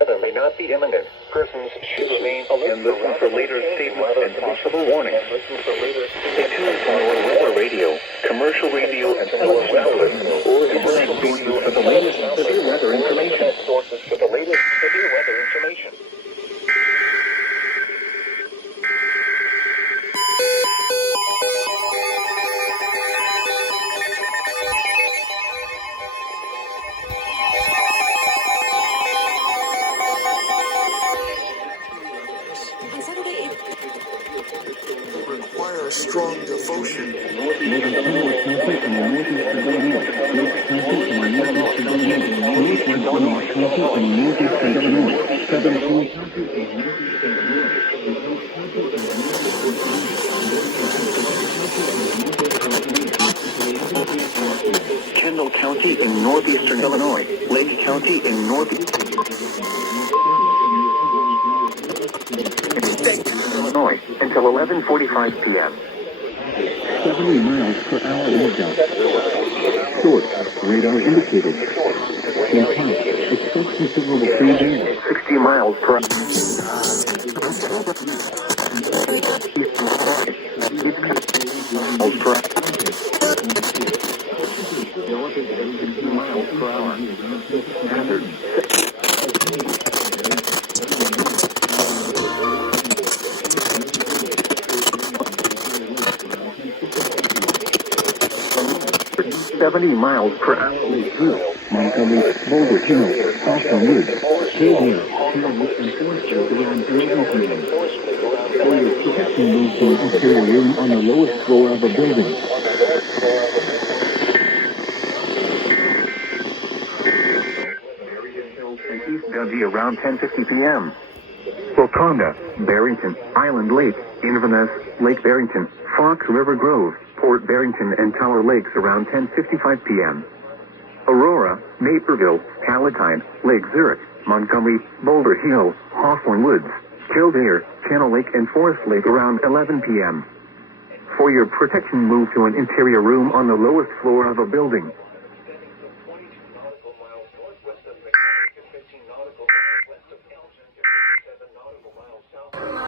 Weather may not be imminent. Persons should remain alert and listen for later statements and possible warnings. Stay tuned for our weather radio, commercial radio, and source wireless or internet radio for the latest severe weather information. Sources for the latest severe weather information. Require strong devotion. Kendall County in northeastern Illinois, Lake County in northeastern Illinois until 11:45 p.m. 70 miles per hour wind gust. Short, radar indicated. Intent, expect considerable free wind. 60 miles per hour. Miles per hour. Hazard. 70 miles per hour. Montgomery, Boulder Hill, Hawthorne Woods, Kildare, Carroll, and Forster around Birmingham. For your protection, move to an interior room on the lowest floor of a building. And East Dundee around 10:50 p.m. Wakonda, Barrington, Island Lake, Inverness, Lake Barrington, Fox River Grove, Port Barrington and Tower Lakes around 10:55 p.m. Aurora, Naperville, Palatine, Lake Zurich, Montgomery, Boulder Hill, Hawthorne Woods, Kildare, Channel Lake and Forest Lake around 11 p.m. For your protection, move to an interior room on the lowest floor of a building.